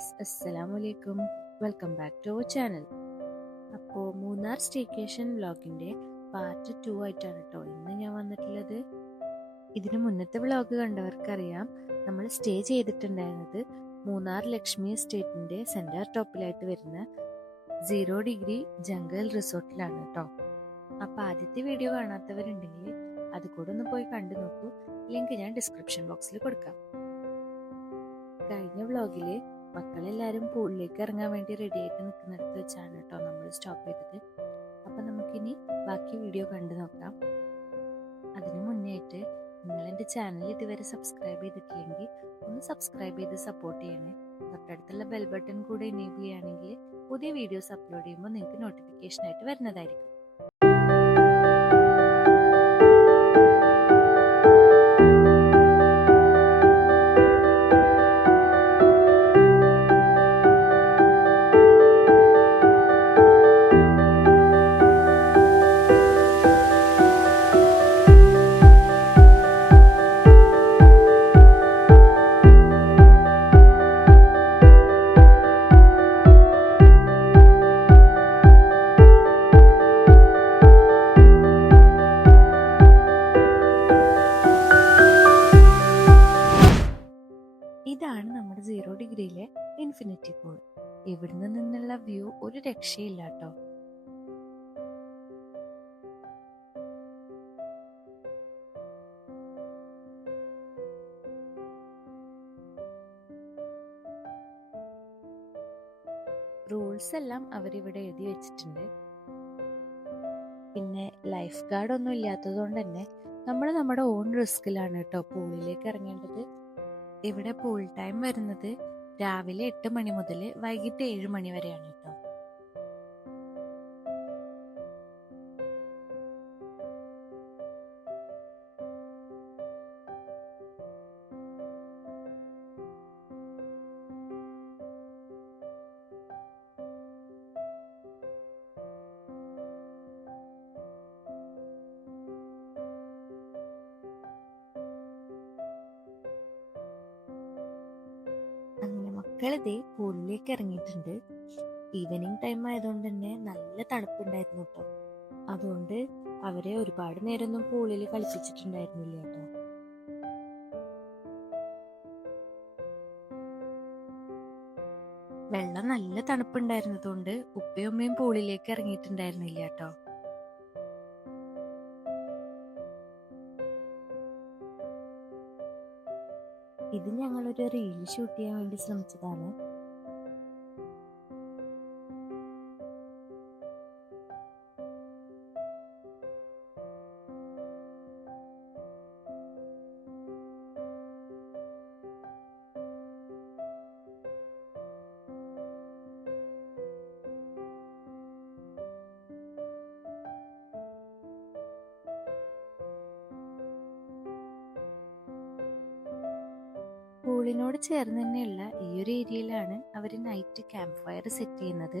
Guys, അസ്സലാമു അലൈക്കും. Welcome back to our channel. അപ്പോൾ മൂന്നാർ സ്റ്റേക്കേഷൻ വ്ളോഗിൻ്റെ പാർട്ട് 2 ആയിട്ടാണ് കേട്ടോ ഇന്ന് ഞാൻ വന്നിട്ടുള്ളത്. ഇതിന് മുന്നത്തെ വ്ളോഗ് കണ്ടവർക്കറിയാം, നമ്മൾ സ്റ്റേ ചെയ്തിട്ടുണ്ടായിരുന്നത് മൂന്നാർ ലക്ഷ്മി എസ്റ്റേറ്റിൻ്റെ സെൻറ്റർ ടോപ്പിലായിട്ട് വരുന്ന 0 ഡിഗ്രി ജംഗൽ റിസോർട്ടിലാണ് കേട്ടോ. അപ്പോൾ ആദ്യത്തെ വീഡിയോ കാണാത്തവരുണ്ടെങ്കിൽ അത് കൂടെ ഒന്ന് പോയി കണ്ടു നോക്കൂ. ലിങ്ക് ഞാൻ ഡിസ്ക്രിപ്ഷൻ ബോക്സിൽ കൊടുക്കാം. കഴിഞ്ഞ വ്ളോഗിൽ മക്കളെല്ലാവരും പൂളിലേക്ക് ഇറങ്ങാൻ വേണ്ടി റെഡി ആയിട്ട് നിൽക്കുന്നിടത്ത് വെച്ചാണ് കേട്ടോ നമ്മൾ സ്റ്റോപ്പ് ചെയ്തത്. അപ്പം നമുക്കിനി ബാക്കി വീഡിയോ കണ്ടു നോക്കാം. അതിനു മുന്നേ ആയിട്ട് നിങ്ങൾ എൻ്റെ ചാനൽ ഇതുവരെ സബ്സ്ക്രൈബ് ചെയ്തിട്ടില്ലെങ്കിൽ ഒന്ന് സബ്സ്ക്രൈബ് ചെയ്ത് സപ്പോർട്ട് ചെയ്യണേ. തൊട്ടടുത്തുള്ള ബെൽ ബട്ടൺ കൂടെ എനേബിൾ ചെയ്യുകയാണെങ്കിൽ പുതിയ വീഡിയോസ് അപ്ലോഡ് ചെയ്യുമ്പോൾ നിങ്ങൾക്ക് നോട്ടിഫിക്കേഷൻ ആയിട്ട് വരുന്നതായിരിക്കും. ഇതാണ് നമ്മുടെ 0 ഡിഗ്രിയിലെ ഇൻഫിനിറ്റി പൂൾ. ഇവിടുന്ന് നിന്നുള്ള വ്യൂ ഒരു രക്ഷയില്ല കേട്ടോ. റൂൾസ് എല്ലാം അവരിവിടെ എഴുതി വെച്ചിട്ടുണ്ട്. പിന്നെ ലൈഫ് ഗാർഡ് ഒന്നും ഇല്ലാത്തത് കൊണ്ട് തന്നെ നമ്മൾ നമ്മുടെ ഓൺ റിസ്കിലാണ് കേട്ടോ പൂളിലേക്ക് ഇറങ്ങേണ്ടത്. ഇവിടെ പൂൾ ടൈം വരുന്നത് രാവിലെ 8 മണി മുതൽ വൈകിട്ട് 7 മണി വരെയാണ് കേട്ടോ. അങ്ങനെ മക്കളിതേ പൂളിലേക്ക് ഇറങ്ങിയിട്ടുണ്ട്. ഈവനിങ് ടൈം ആയതുകൊണ്ട് തന്നെ നല്ല തണുപ്പുണ്ടായിരുന്നു കേട്ടോ. അതുകൊണ്ട് അവരെ ഒരുപാട് നേരമൊന്നും പൂളിൽ കളിപ്പിച്ചിട്ടുണ്ടായിരുന്നില്ല കേട്ടോ. വെള്ളം നല്ല തണുപ്പുണ്ടായിരുന്നതുകൊണ്ട് ഉപ്പയും ഉമ്മയും പൂളിലേക്ക് ഇറങ്ങിയിട്ടുണ്ടായിരുന്നില്ല കേട്ടോ. ഇത് ഞങ്ങളൊരു റീൽ ഷൂട്ട് ചെയ്യാൻ വേണ്ടി ശ്രമിച്ചതാണ്. പൂളിനോട് ചേർന്ന് തന്നെയുള്ള ഈ ഒരു ഏരിയയിലാണ് അവർ നൈറ്റ് ക്യാമ്പ് ഫയർ സെറ്റ് ചെയ്യുന്നത്.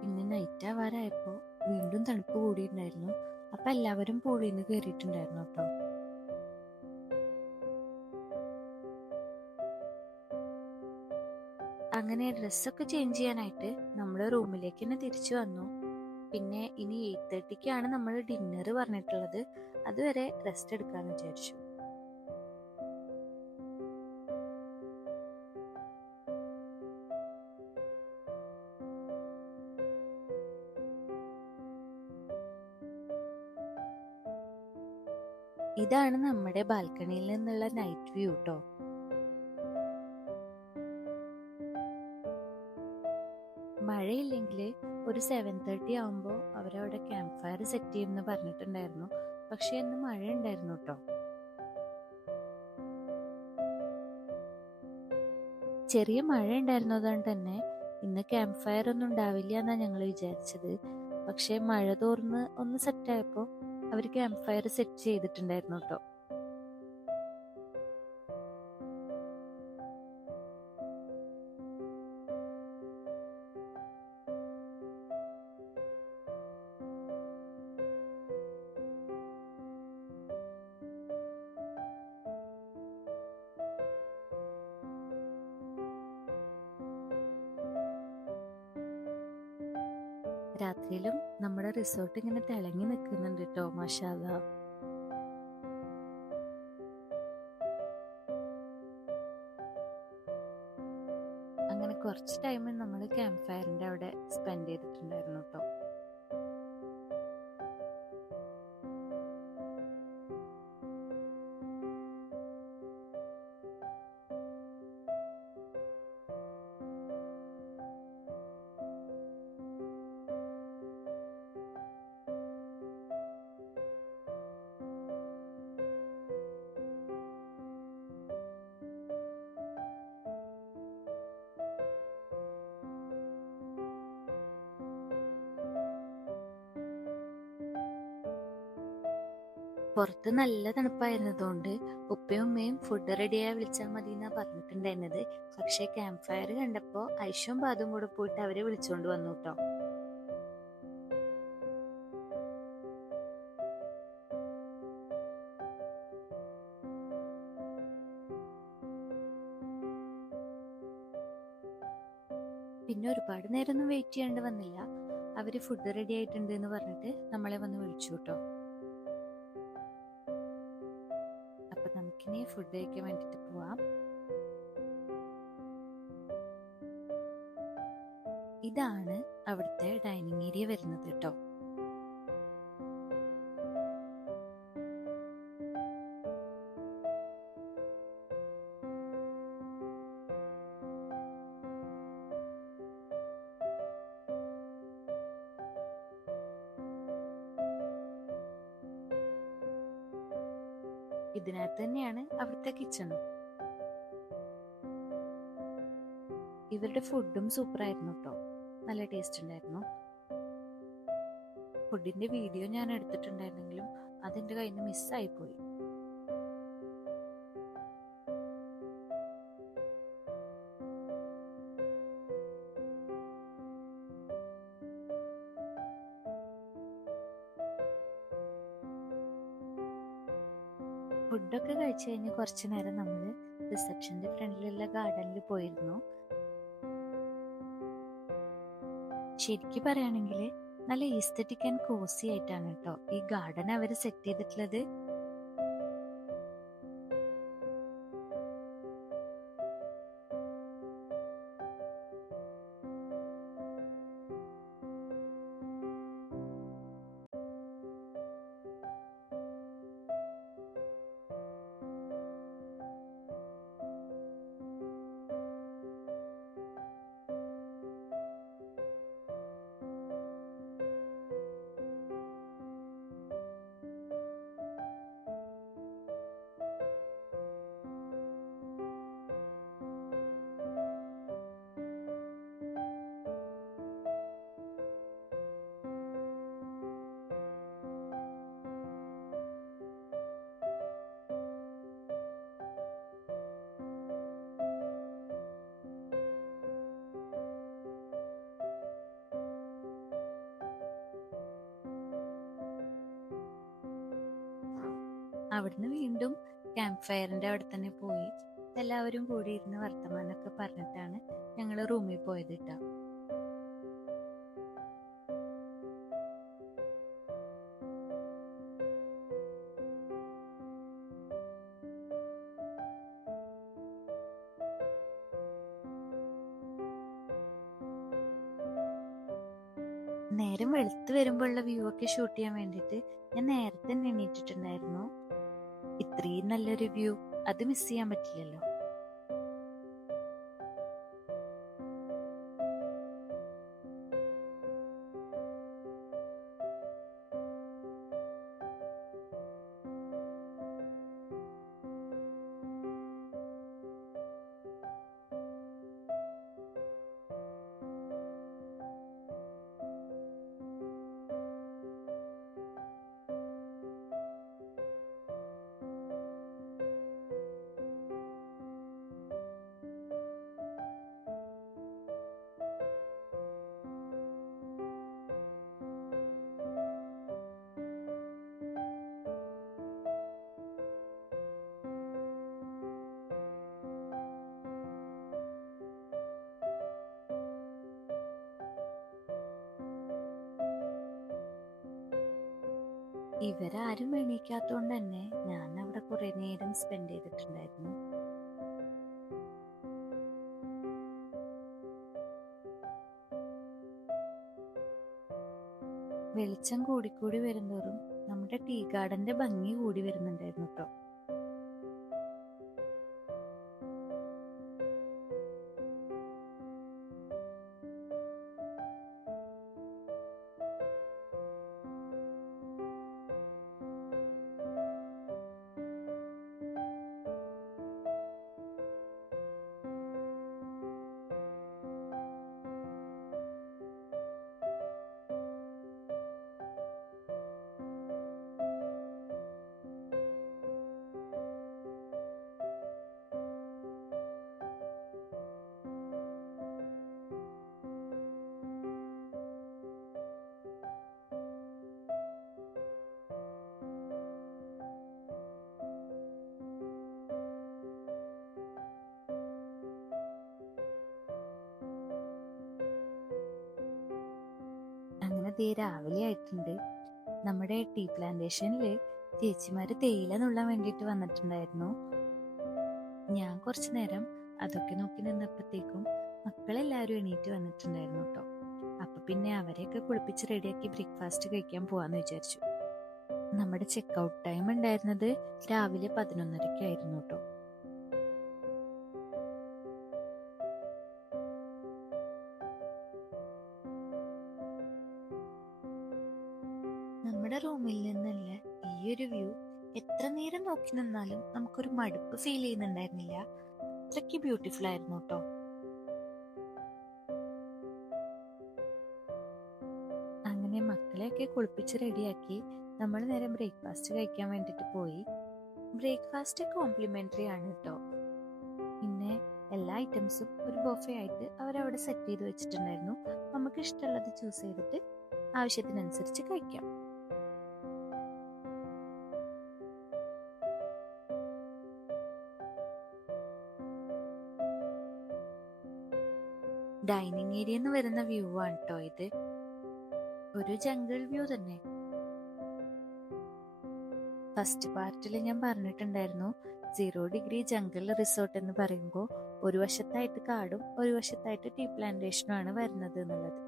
പിന്നെ നൈറ്റ് ആവാറായപ്പോൾ വീണ്ടും തണുപ്പ് കൂടിയിട്ടുണ്ടായിരുന്നു. അപ്പം എല്ലാവരും പൂളിൽ നിന്ന് കയറിയിട്ടുണ്ടായിരുന്നു കേട്ടോ. അങ്ങനെ ഡ്രസ്സൊക്കെ ചേഞ്ച് ചെയ്യാനായിട്ട് നമ്മൾ റൂമിലേക്ക് തന്നെ തിരിച്ചു വന്നു. പിന്നെ ഇനി 8:30ക്കാണ് നമ്മൾ ഡിന്നർ പറഞ്ഞിട്ടുള്ളത്. അതുവരെ റെസ്റ്റ് എടുക്കാമെന്ന് വിചാരിച്ചു. ഇതാണ് നമ്മുടെ ബാൽക്കണിയിൽ നിന്നുള്ള നൈറ്റ് വ്യൂ കേട്ടോ. മഴയില്ലെങ്കിൽ ഒരു 7:30 ആകുമ്പോൾ അവരവിടെ ക്യാമ്പ് ഫയർ സെറ്റ് ചെയ്യുമെന്ന് പറഞ്ഞിട്ടുണ്ടായിരുന്നു. പക്ഷെ ഇന്ന് മഴ ഉണ്ടായിരുന്നു കേട്ടോ. ചെറിയ മഴ ഉണ്ടായിരുന്നതുകൊണ്ട് തന്നെ ഇന്ന് ക്യാമ്പ് ഫയർ ഒന്നും ഉണ്ടാവില്ല എന്നാണ് ഞങ്ങൾ വിചാരിച്ചത്. പക്ഷെ മഴ തോർന്ന് ഒന്ന് സെറ്റായപ്പോൾ അവർ ക്യാമ്പ് ഫയർ സെറ്റ് ചെയ്തിട്ടുണ്ടായിരുന്നു കേട്ടോ. രാത്രിയിലും നമ്മുടെ റിസോർട്ട് ഇങ്ങനെ തിളങ്ങി നിൽക്കുന്നുണ്ട് കേട്ടോ, മാഷാ അല്ലാ. അങ്ങനെ കുറച്ച് ടൈം നമ്മൾ ക്യാമ്പ് ഫയറിന്റെ അവിടെ സ്പെൻഡ് ചെയ്തിട്ടുണ്ടായിരുന്നു കേട്ടോ. പുറത്ത് നല്ല തണുപ്പായിരുന്നതുകൊണ്ട് ഉപ്പയും ഉമ്മയും ഫുഡ് റെഡിയായി വിളിച്ചാൽ മതി എന്നാ പറഞ്ഞിട്ടുണ്ടായിരുന്നത്. പക്ഷെ ക്യാമ്പ് ഫയർ കണ്ടപ്പോ ഐഷും ബാദും കൂടെ പോയിട്ട് അവരെ വിളിച്ചോണ്ട് വന്നു കേട്ടോ. പിന്നെ ഒരുപാട് നേരമൊന്നും വെയിറ്റ് ചെയ്യാണ്ട് വന്നില്ല. അവര് ഫുഡ് റെഡി ആയിട്ടുണ്ട് എന്ന് പറഞ്ഞിട്ട് നമ്മളെ വന്ന് വിളിച്ചു കേട്ടോ. അപ്പൊ നമുക്കിനി ഫുഡ് കഴിക്കാൻ വേണ്ടിട്ട് പോവാം. ഇതാണ് അവിടുത്തെ ഡൈനിങ് ഏരിയ വരുന്നത് കേട്ടോ. ഇതിനകത്ത് തന്നെയാണ് അവിടുത്തെ കിച്ചണും. ഇവരുടെ ഫുഡും സൂപ്പർ ആയിരുന്നു കേട്ടോ, നല്ല ടേസ്റ്റ് ഉണ്ടായിരുന്നു. ഫുഡിന്റെ വീഡിയോ ഞാൻ എടുത്തിട്ടുണ്ടായിരുന്നെങ്കിലും അതെന്റെ കയ്യിൽ നിന്ന് മിസ്സായി പോയി. ഫുഡൊക്കെ കഴിച്ചു കഴിഞ്ഞ് കുറച്ചു നേരം നമ്മൾ റിസപ്ഷന്റെ ഫ്രണ്ടിലുള്ള ഗാർഡനിൽ പോയിരുന്നു. ശരിക്കും പറയുകയാണെങ്കിൽ നല്ല ഈസ്തറ്റിക് ആൻഡ് കോസി ആയിട്ടാണ് കേട്ടോ ഈ ഗാർഡൻ അവർ സെറ്റ് ചെയ്തിട്ടുള്ളത്. അവിടുന്ന് വീണ്ടും ക്യാമ്പ് ഫയറിന്റെ അവിടെ തന്നെ പോയി എല്ലാവരും കൂടി ഇരുന്ന് വർത്തമാനമൊക്കെ പറഞ്ഞിട്ടാണ് ഞങ്ങൾ റൂമിൽ പോയത് കേട്ടോ. നേരം വെളുത്ത് വരുമ്പോഴുള്ള വ്യൂ ഒക്കെ ഷൂട്ട് ചെയ്യാൻ വേണ്ടിയിട്ട് ഞാൻ നേരത്തെ തന്നെ എണീറ്റിട്ടുണ്ടായിരുന്നു. ഇത്രയും നല്ലൊരു വ്യൂ അത് മിസ് ചെയ്യാൻ പറ്റില്ലല്ലോ. ഇവരാരും എണീക്കാത്തോണ്ട് തന്നെ ഞാൻ അവിടെ കുറെ നേരം സ്പെൻഡ് ചെയ്തിട്ടുണ്ടായിരുന്നു. വെളിച്ചം കൂടിക്കൂടി വരുന്തോറും നമ്മുടെ ടീ ഗാർഡന്റെ ഭംഗി കൂടി വരുന്നുണ്ടായിരുന്നു കേട്ടോ. അങ്ങനെ ദേ രാവിലെ ആയിട്ടുണ്ട്. നമ്മുടെ ടീ പ്ലാന്റേഷനില് ചേച്ചിമാര് തേയില നുള്ളാൻ വേണ്ടിയിട്ട് വന്നിട്ടുണ്ടായിരുന്നു. ഞാൻ കുറച്ചു നേരം അതൊക്കെ നോക്കി നിന്നപ്പോഴത്തേക്കും മക്കളെല്ലാവരും എണീറ്റ് വന്നിട്ടുണ്ടായിരുന്നു കേട്ടോ. അപ്പൊ പിന്നെ അവരെയൊക്കെ കുളിപ്പിച്ച് റെഡിയാക്കി ബ്രേക്ക്ഫാസ്റ്റ് കഴിക്കാൻ പോവാന്ന് വിചാരിച്ചു. നമ്മുടെ ചെക്കൗട്ട് ടൈം ഉണ്ടായിരുന്നത് രാവിലെ 11:30 കേട്ടോ. നമ്മുടെ റൂമിൽ നിന്നല്ല ഈ ഒരു വ്യൂ എത്ര നേരം നോക്കി നിന്നാലും നമുക്കൊരു മടുപ്പ് ഫീൽ ചെയ്യുന്നുണ്ടായിരുന്നില്ല. അത്രയ്ക്ക് ബ്യൂട്ടിഫുൾ ആയിരുന്നു കേട്ടോ. അങ്ങനെ മക്കളെയൊക്കെ കുളിപ്പിച്ച് റെഡിയാക്കി നമ്മൾ നേരെ ബ്രേക്ക്ഫാസ്റ്റ് കഴിക്കാൻ വേണ്ടിട്ട് പോയി. ബ്രേക്ക്ഫാസ്റ്റ് കോംപ്ലിമെന്ററി ആണ് കേട്ടോ. പിന്നെ എല്ലാ ഐറ്റംസും ഒരു ബൊഫേ ആയിട്ട് അവരവിടെ സെറ്റ് ചെയ്ത് വെച്ചിട്ടുണ്ടായിരുന്നു. നമുക്ക് ഇഷ്ടമുള്ളത് ചൂസ് ചെയ്തിട്ട് ആവശ്യത്തിനനുസരിച്ച് കഴിക്കാം. ഡൈനിങ് ഏരിയ എന്ന് വരുന്ന വ്യൂ ആണ് കേട്ടോ ഇത്. ഒരു ജംഗിൾ വ്യൂ തന്നെ. ഫസ്റ്റ് പാർട്ടിൽ ഞാൻ പറഞ്ഞിട്ടുണ്ടായിരുന്നു 0 ഡിഗ്രി ജംഗിൾ റിസോർട്ട് എന്ന് പറയുമ്പോൾ ഒരു വശത്തായിട്ട് കാടും ഒരു വശത്തായിട്ട് ടീ പ്ലാന്റേഷനും ആണ് വരുന്നത് എന്നുള്ളത്.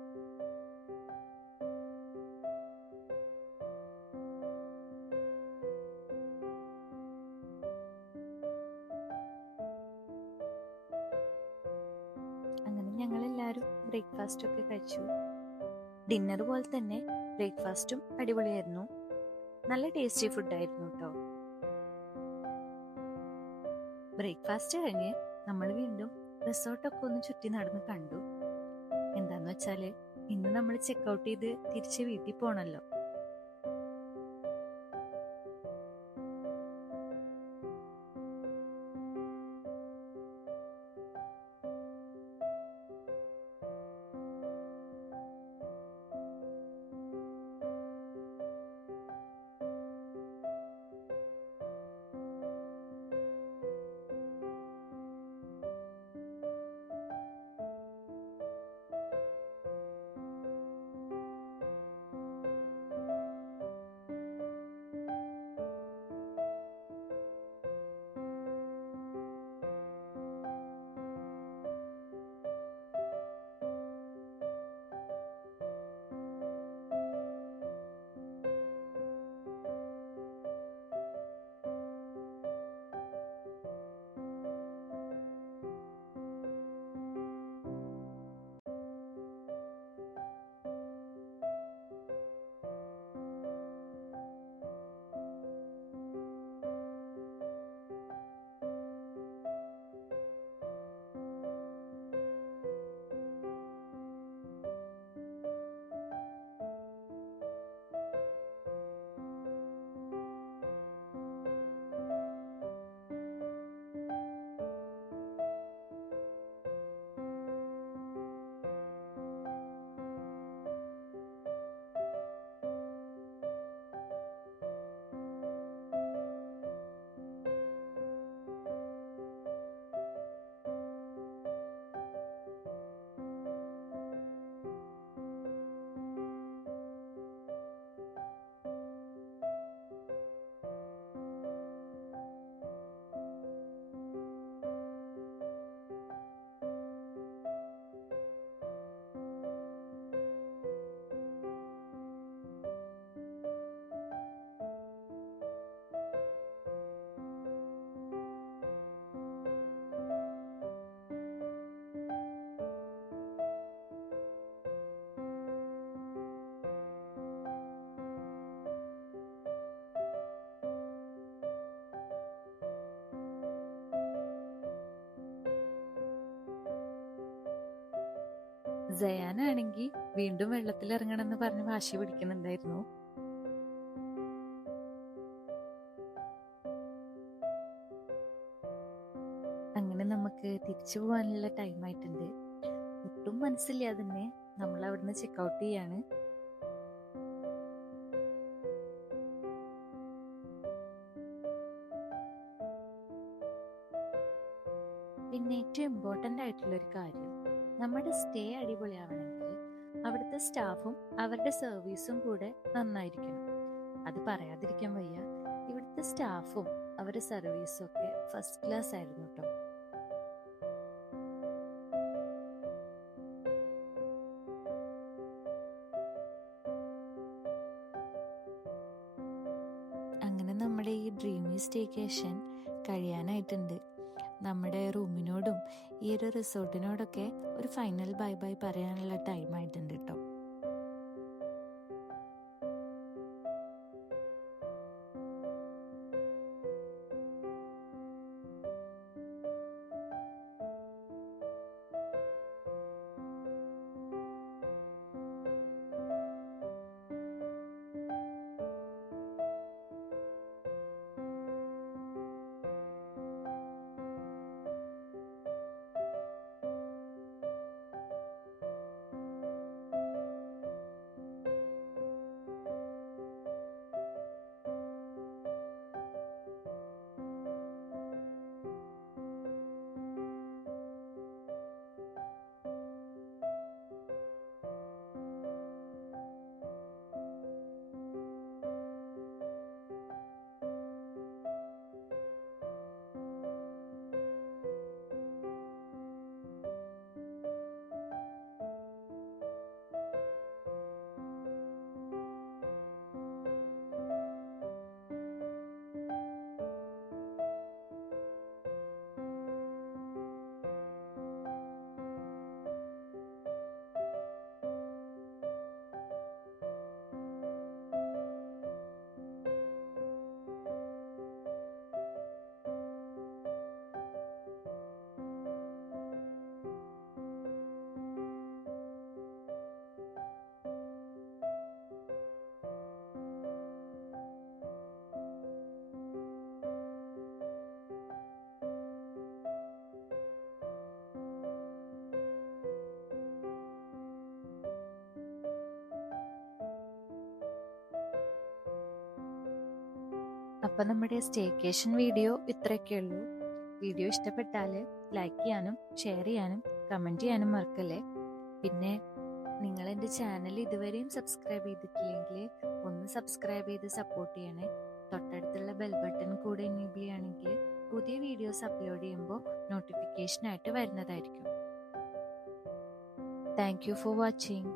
അങ്ങനെ ഞങ്ങൾ എല്ലാവരും ബ്രേക്ക്ഫാസ്റ്റ് ഒക്കെ കഴിച്ചു. ഡിന്നർ പോലെ തന്നെ ബ്രേക്ക്ഫാസ്റ്റും അടിപൊളിയായിരുന്നു. നല്ല ടേസ്റ്റി ഫുഡായിരുന്നു കേട്ടോ. ബ്രേക്ക്ഫാസ്റ്റ് കഴിഞ്ഞ് നമ്മൾ വീണ്ടും റിസോർട്ടൊക്കെ ഒന്ന് ചുറ്റി നടന്ന് കണ്ടു. എന്താന്ന് വെച്ചാല് ഇന്ന് നമ്മൾ ചെക്കൗട്ട് ചെയ്ത് തിരിച്ച് വീട്ടിൽ പോണല്ലോ. സയാനാണെങ്കിൽ വീണ്ടും വെള്ളത്തിൽ ഇറങ്ങണം എന്ന് പറഞ്ഞ് വാശി പിടിക്കുന്നുണ്ടായിരുന്നു. അങ്ങനെ നമുക്ക് തിരിച്ചു പോകാനുള്ള ടൈം ആയിട്ടുണ്ട്. ഒട്ടും മനസ്സില്ല തന്നെ നമ്മൾ അവിടുന്ന് ചെക്കൗട്ട് ചെയ്യാണ്. പിന്നെ ഏറ്റവും ഇമ്പോർട്ടൻ്റ് ആയിട്ടുള്ളൊരു കാര്യം, നമ്മുടെ സ്റ്റേ അടിപൊളിയാവണമെങ്കിൽ അവിടുത്തെ സ്റ്റാഫും അവരുടെ സർവീസും കൂടെ നന്നായിരിക്കണം. അത് പറയാതിരിക്കാൻ വയ്യ. ഇവിടുത്തെ സ്റ്റാഫും അവരുടെ സർവീസും ഒക്കെ ഫസ്റ്റ് ക്ലാസ് ആയിരുന്നു കേട്ടോ. അങ്ങനെ നമ്മുടെ ഈ ഡ്രീമി സ്റ്റേക്കേഷൻ കഴിയാനായിട്ടുണ്ട്. നമ്മുടെ റൂമിനോടും ഈ ഒരു റിസോർട്ടിനോടൊക്കെ ഒരു ഫൈനൽ ബൈ ബൈ പറയാനുള്ള ടൈം ആയിട്ടുണ്ട് കേട്ടോ. അപ്പൊ നമ്മുടെ സ്റ്റേക്കേഷൻ വീഡിയോ ഇത്രയൊക്കെ ഉള്ളൂ. വീഡിയോ ഇഷ്ടപ്പെട്ടാൽ ലൈക്ക് ചെയ്യാനും ഷെയർ ചെയ്യാനും കമൻറ്റ് ചെയ്യാനും മറക്കല്ലേ. പിന്നെ നിങ്ങൾ എൻ്റെ ചാനൽ ഇതുവരെയും സബ്സ്ക്രൈബ് ചെയ്തിട്ടില്ലെങ്കിൽ ഒന്ന് സബ്സ്ക്രൈബ് ചെയ്ത് സപ്പോർട്ട് ചെയ്യണേ. തൊട്ടടുത്തുള്ള ബെൽ ബട്ടൺ കൂടെ എനേബിൾ ചെയ്യുകയാണെങ്കിൽ പുതിയ വീഡിയോസ് അപ്ലോഡ് ചെയ്യുമ്പോൾ നോട്ടിഫിക്കേഷൻ ആയിട്ട് വരുന്നതായിരിക്കും. Thank you for watching.